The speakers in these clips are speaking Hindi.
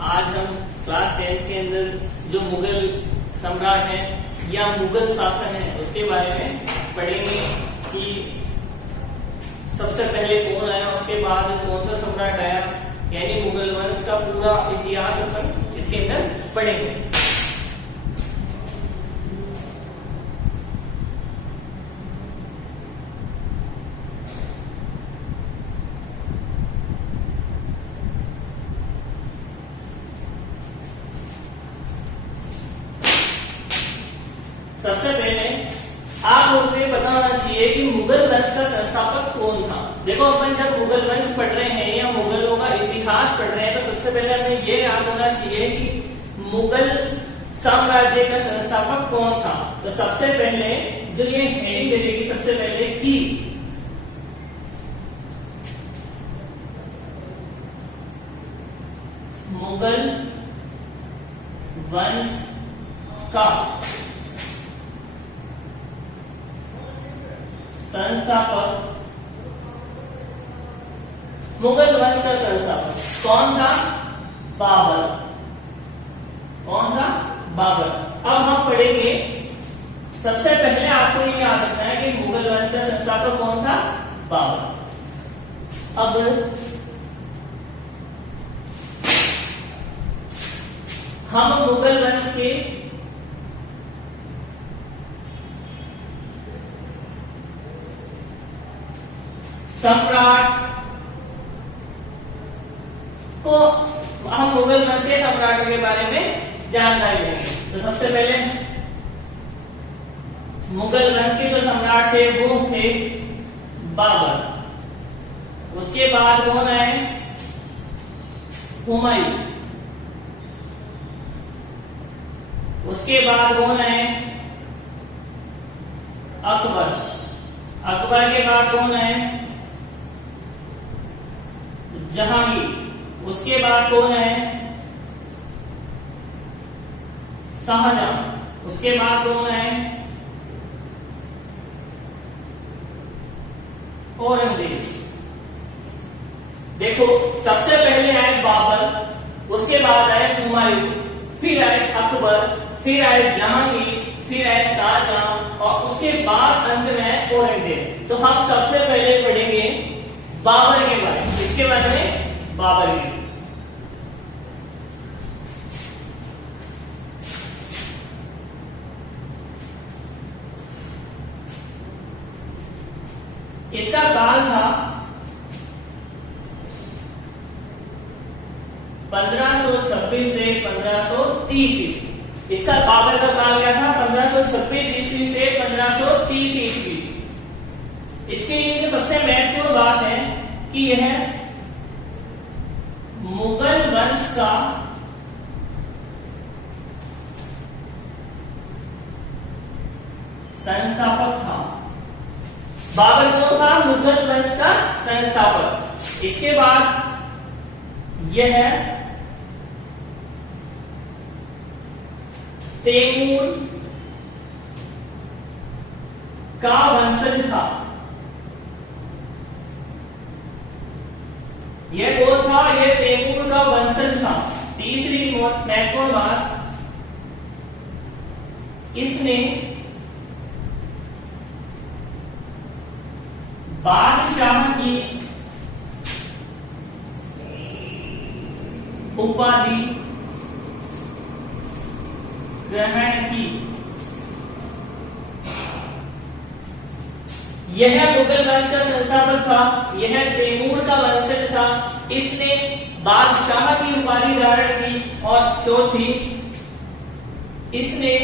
आज हम क्लास 10 के अंदर जो मुगल सम्राट है या मुगल शासन है उसके बारे में पढ़ेंगे कि सबसे पहले कौन आया, उसके बाद कौन सा सम्राट आया, यानी मुगल वंश का पूरा इतिहास अपन इसके अंदर पढ़ेंगे। सबसे पहले आप लोगों को ये पता होना चाहिए कि मुगल वंश का संस्थापक कौन था। देखो अपन जब मुगल वंश पढ़ रहे हैं या मुगलों का इतिहास पढ़ रहे हैं तो सबसे पहले हमें ये याद होना चाहिए कि मुगल साम्राज्य का संस्थापक कौन था। तो सबसे पहले जो ये हेडिंग दे देगी सबसे पहले कि मुगल वंश का संस्थापक, मुगल वंश का संस्थापक कौन था? बाबर। कौन था? बाबर। अब हम पढ़ेंगे, सबसे पहले आपको ये याद रखना है कि मुगल वंश का संस्थापक कौन था? बाबर। अब हम मुगल वंश के सम्राट को, हम मुगल वंश के सम्राटों के बारे में जानकारी लेंगे। तो सबसे पहले मुगल वंश के जो सम्राट थे वो थे बाबर। उसके बाद कौन आए? हुमायूं। उसके बाद कौन आए? अकबर। अकबर के बाद कौन आए? जहांगीर। उसके बाद कौन है? शाहजहां। उसके बाद कौन है? औरंगजेब। देखो सबसे पहले आए बाबर, उसके बाद आए हुमायूं, फिर आए अकबर, फिर आए जहांगीर, फिर आए शाहजहां और उसके बाद अंत में है औरंगजेब। तो हम सबसे पहले पढ़ेंगे बाबर के बारे में। इसके बारे में बाबर के, इसका काल था 1526 से 1530 ईस्वी। इसका बाबर का काल क्या था? 1526 ईस्वी से 1530 ईस्वी। इसके लिए जो सबसे महत्वपूर्ण बात है कि यह मुगल वंश का संस्थापक था। बाबर कौन था? मुगल वंश का संस्थापक। इसके बाद यह तैमूर का वंशज था। यह कौन था? यह तैमूर का वंशज था। तीसरी महत्वपूर्ण बात, इसने बादशाह की उपाधि ग्रहण की। यह मुगल वंश का संस्थापक था, यह तैमूर का वंशज था, इसने बादशाह की उपाधि धारण की। और चौथी, इसने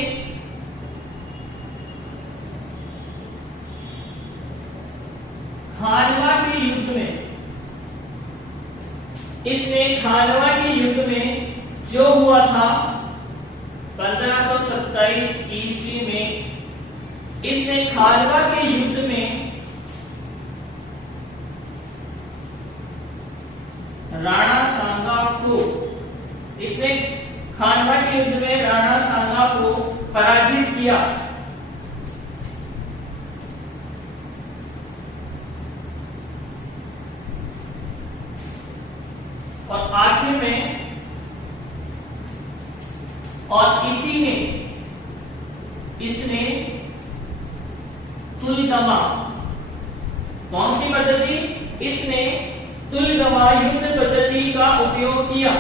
खानवा के युद्ध में, इसने खानवा के युद्ध में जो हुआ था 1527 ईस्वी में, इसने खानवा के युद्ध में राणा सांगा को, इसने खानवा के युद्ध में राणा सांगा को पराजित किया। और आखिर में और इसने तुलगमा, कौन सी पद्धति? इसने तुलगमा युद्ध पद्धति का उपयोग किया।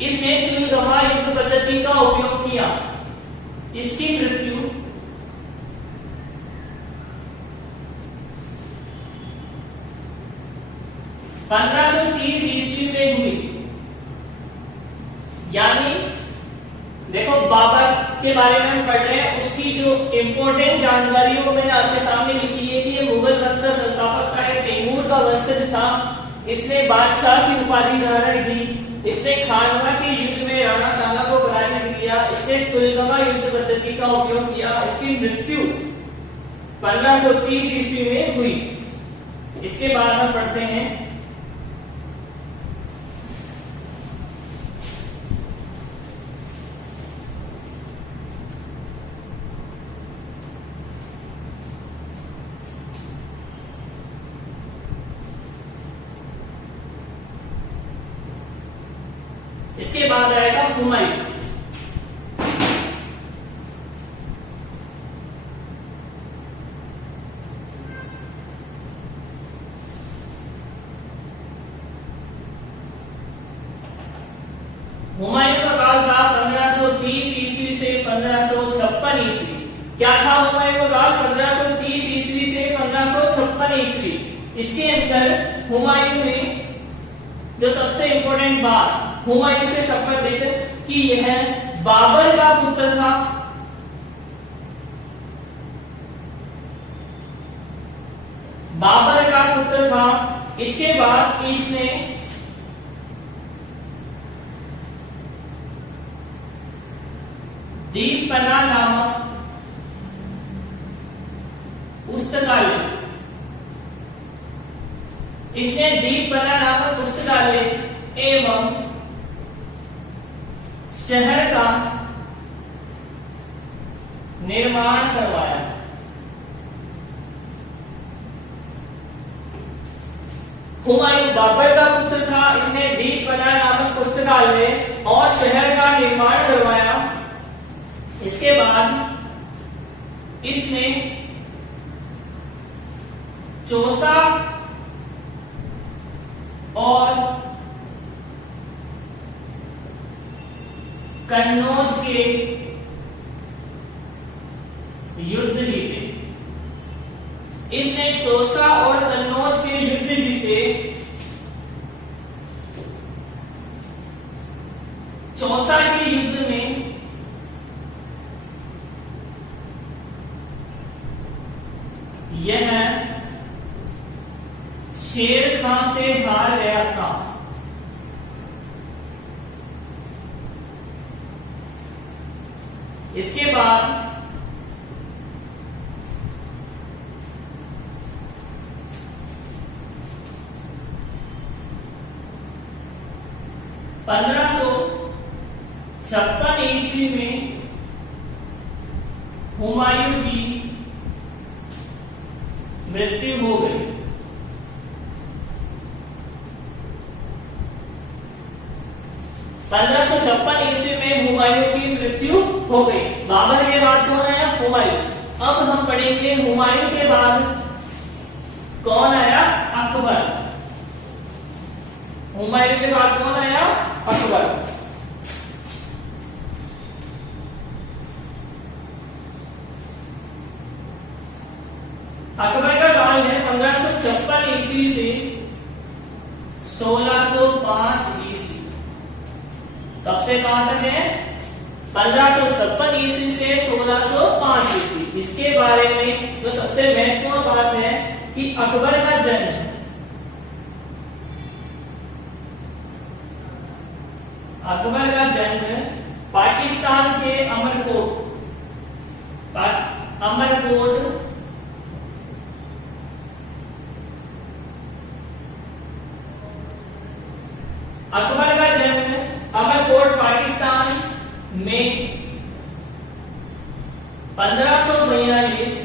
इसने तुलगमा युद्ध पद्धति का उपयोग किया। इसकी मृत्यु 1530 ईस्वी में हुई। यानी देखो बाबर के बारे में हम पढ़ रहे हैं, उसकी जो इंपॉर्टेंट जानकारियों मैंने आपके सामने लिखी है कि ये मुगल वंश का संस्थापक था, एक तैमूर का वंशज था। इसने बादशाह की उपाधि धारण की। इसने खानवा के युद्ध में राणा सांगा को पराजित किया। इसने तुलगमा युद्ध पद्धति का उपयोग किया। इसकी मृत्यु 1530 ईस्वी में हुई। इसके बाद हम पढ़ते हैं इसके बाद आएगा हुमायूं। हुमायूं का काल था 1530 ईस्वी से 1556 ईस्वी। क्या था हुमायूं का काल? 1530 ईस्वी से 1556 ईस्वी। इसके अंदर हुमायूं ने जो सबसे इंपॉर्टेंट बात, हुमायूं से शपथ लेकर कि यह बाबर का पुत्र था। बाबर का पुत्र था। इसके बाद इसने दीपना नामक पुस्तकालय, इसने दीपना नामक पुस्तकालय एवं शहर का निर्माण करवाया। हुमायूं बाबर का पुत्र था। इसने दीपना नामक पुस्तकालय और शहर का निर्माण करवाया। इसके बाद इसने चौसा और कन्नौज के युद्ध जीते। इसने चौसा और कन्नौज के युद्ध जीते। चौसा के युद्ध में यह शेर खां से हार गया था। इसके बाद 1556 ईस्वी में हुमायूं की मृत्यु हो गई। 1556 ईस्वी में हुमायूं की मृत्यु हो गई। बाबर के बाद कौन आया? हुमायूं। अब हम पढ़ेंगे हुमायूं के बाद कौन आया? अकबर। हुमायूं के बाद कौन आया? अकबर। अकबर का काल है 1556 ईस्वी से 1605 ईस्वी। कब से कहां तक है? 1556 ईस्वी से 1605 ईस्वी। इसके बारे में जो सबसे महत्वपूर्ण बात है कि अकबर का जन्म पाकिस्तान के अमरकोट अकबर का जन्म अमरकोट पाकिस्तान में 1542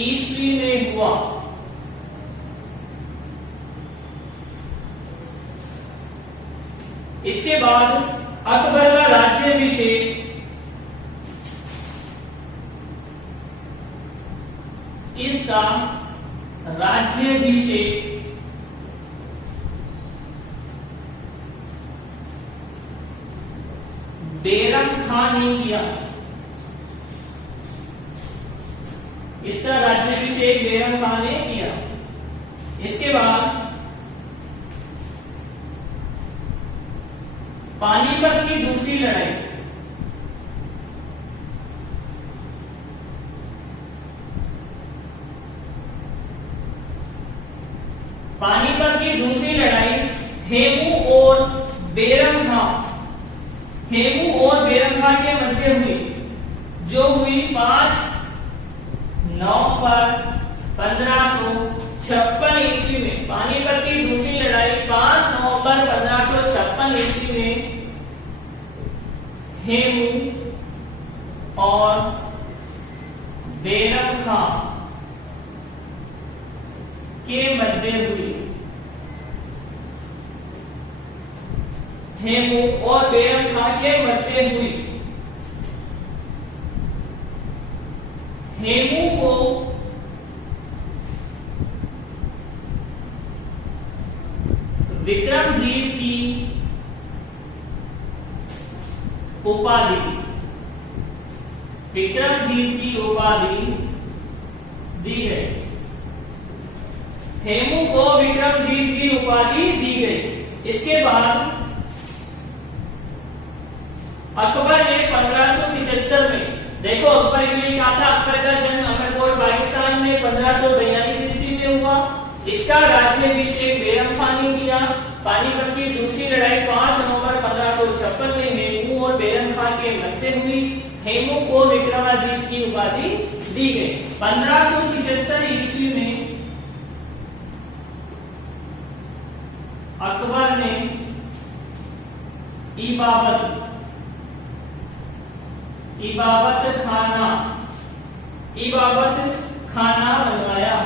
ईस्वी में हुआ। इसके बाद अकबर का राज्याभिषेक इसका राज्याभिषेक बैरम खान ने किया। इसका राज्याभिषेक बैरम खान ने किया। इसके बाद पानीपत की दूसरी लड़ाई, पानीपत की दूसरी लड़ाई हेमू और बैरम खान, हेमू और बैरम खान के मध्य हुई, जो हुई 5 नवंबर 1556 ईस्वी में। पानीपत की दूसरी लड़ाई 5 नवंबर 1556 ईस्वी में हेमू और बैरम खान के मध्य हुई। हेमू और बैरम खान के मध्य हुई। हेमू को विक्रमजीत की उपाधि, विक्रमजीत की उपाधि दी गई। हेमू को विक्रमजीत की उपाधि दी गई। इसके बाद अकबर ने 1575 में, देखो अकबर के लिए क्या था, अकबर का जन्म अमरकोट पाकिस्तान में 1542 ईस्वी में हुआ। इसका राज्याभिषेक बैरम खान ने किया। पानीपत की दूसरी लड़ाई 5 नवंबर 1556 में हेमू और बैरम खान के मध्य हुई। हेमू को विक्रमाजीत की उपाधि दी गई। 1575 ईस्वी में अकबर ने इबाबत खाना बनवाया।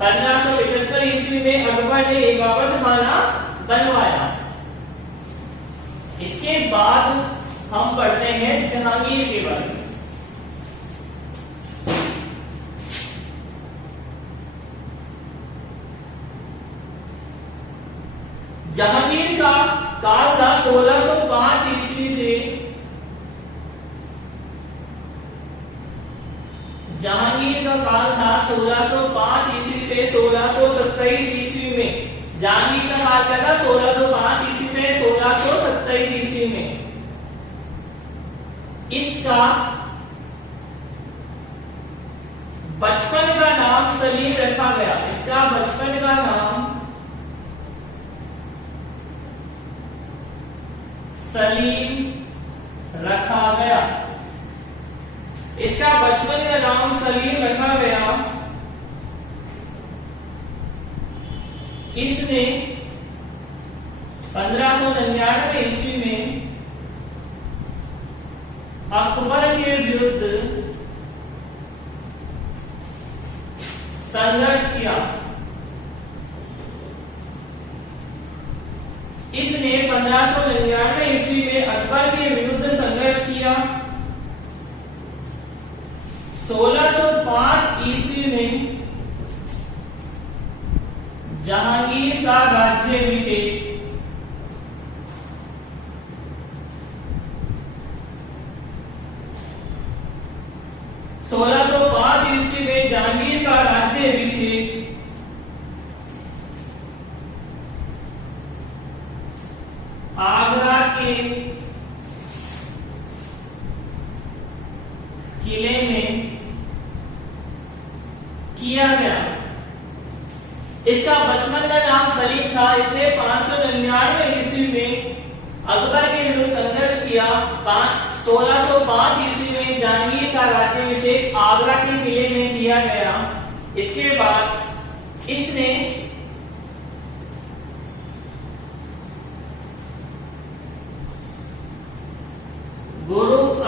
1575 ईस्वी में अकबर ने इबाबत खाना बनवाया। इसके बाद हम पढ़ते हैं जहांगीर के बारे में। जहांगीर का काल था 1605 ईस्वी से, जहांगीर का काल था 1605 ईस्वी से 1627 ईस्वी में। जहांगीर का काल क्या था, 1605 ईस्वी से 1627 ईस्वी में। इसका बचपन का नाम सलीम रखा गया। इसका बचपन का नाम सलीम रखा गया। इसका बचपन का नाम सलीम रखा गया। इसने 1599 ईस्वी में अकबर के विरुद्ध संघर्ष किया। इसने 1599 ईस्वी में अकबर के विरुद्ध संघर्ष किया। 1605 ईस्वी में जहांगीर का राज्याभिषेक, 1605 ईस्वी में जहांगीर का राज्याभिषेक आगरा के किले में किया गया। इसका बचपन का नाम सलीम था। इसने 599 ईस्वी में अकबर के विरुद्ध संघर्ष किया। 1605 ईस्वी में जहांगीर का राज्याभिषेक आगरा के किले में किया गया। इसके बाद इसने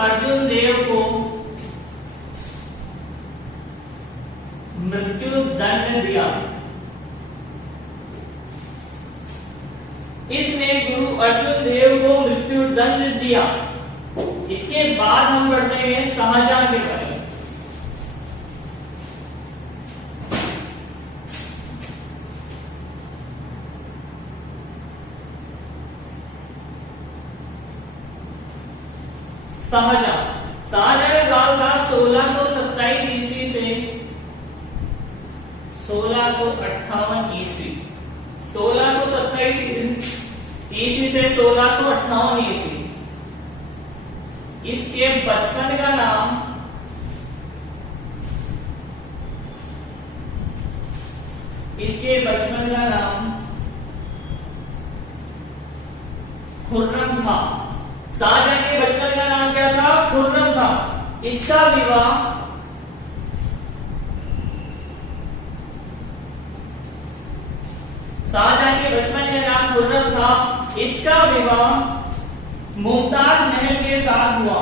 अर्जुन देव को मृत्यु दंड दिया। इसने गुरु अर्जुन देव को मृत्यु दंड दिया। इसके बाद हम बढ़ते हैं शाहजहां के बारे में। शाहजहां का काल था 1627 ईस्वी से 1658 ईस्वी। 1627 ईस्वी से 1658 ईस्वी। इसके बचपन का नाम खुर्रम था। शाहजहां के बचपन का नाम क्या था? खुर्रम था। इसका विवाह शाहजहां के बचपन का नाम खुर्रम था। इसका विवाह मुमताज महल के साथ हुआ।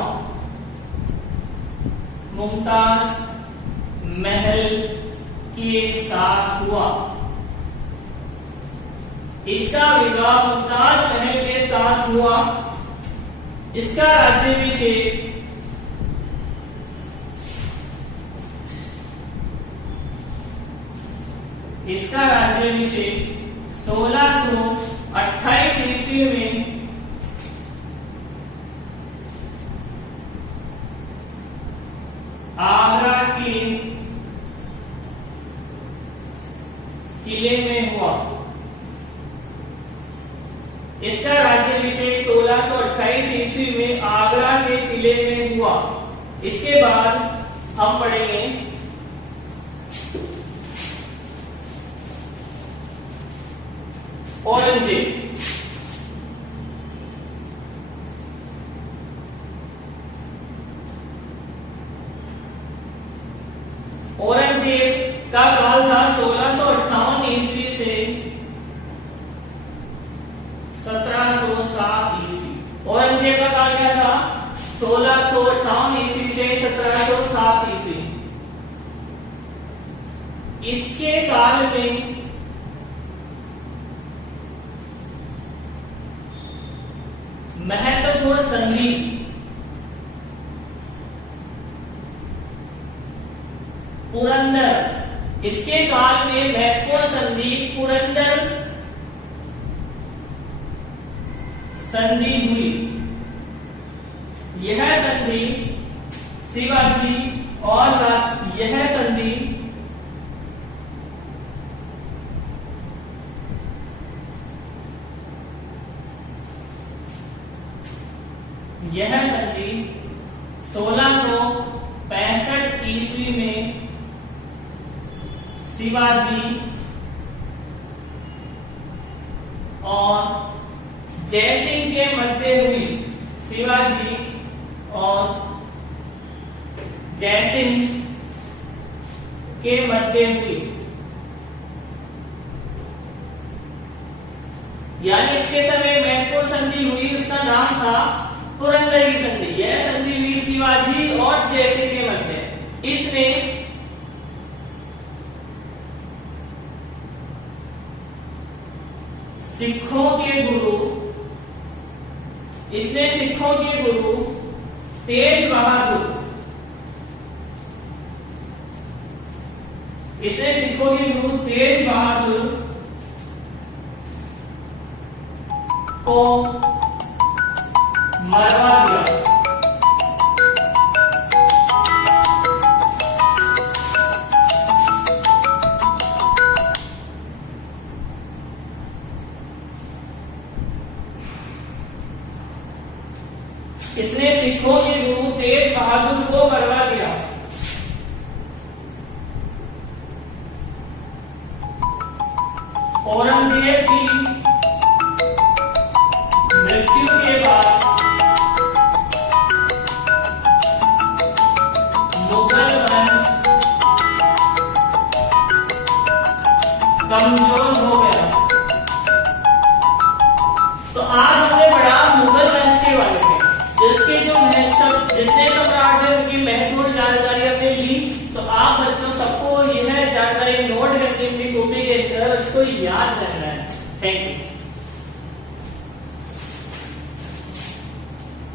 मुमताज महल के साथ हुआ। इसका विवाह मुमताज महल के साथ हुआ। इसका राज्याभिषेक इसका राज्याभिषेक 1628 ईस्वी में आगरा के किले में हुआ। इसका राज्याभिषेक 1628 ईस्वी में आगरा के किले में हुआ। इसके बाद हम पढ़ेंगे औरंगजेब। औरंगजेब का काल था 1658 ईस्वी से 1707 ईस्वी। औरंगजेब का काल क्या था? 1658 ईस्वी से 1707 ईस्वी। इसके काल में महत्वपूर्ण संधि पुरंदर। इसके काल में महत्वपूर्ण संधि पुरंदर संधि हुई। यह संधि शिवाजी और यह संधि यह संधि 1665 ईस्वी में शिवाजी और जयसिंह के मध्य हुई। शिवाजी और जयसिंह के मध्य हुई। यानी इसके समय महत्वपूर्ण संधि हुई, उसका नाम था पुरंदर की संधि। यह संधि हुई शिवाजी और जयसिंह के मध्य। इसमें सिखों के गुरु तेज बहादुर को मरवा दिया। इसने सिखों के गुरु तेज बहादुर को मरवा दिया। औरंगजेब की मृत्यु के बाद मुगल वंश कमजोर हो गया। तो आज हमने पढ़ा मुगल वंश के बारे में, जिसके जो महत्व जितने सम्राट है उनकी महत्वपूर्ण जानकारी हमने ली। तो आप बच्चों सबको यह जानकारी नोट करनी अपनी कॉपी के अंदर, इसको याद रखना है। Thank you.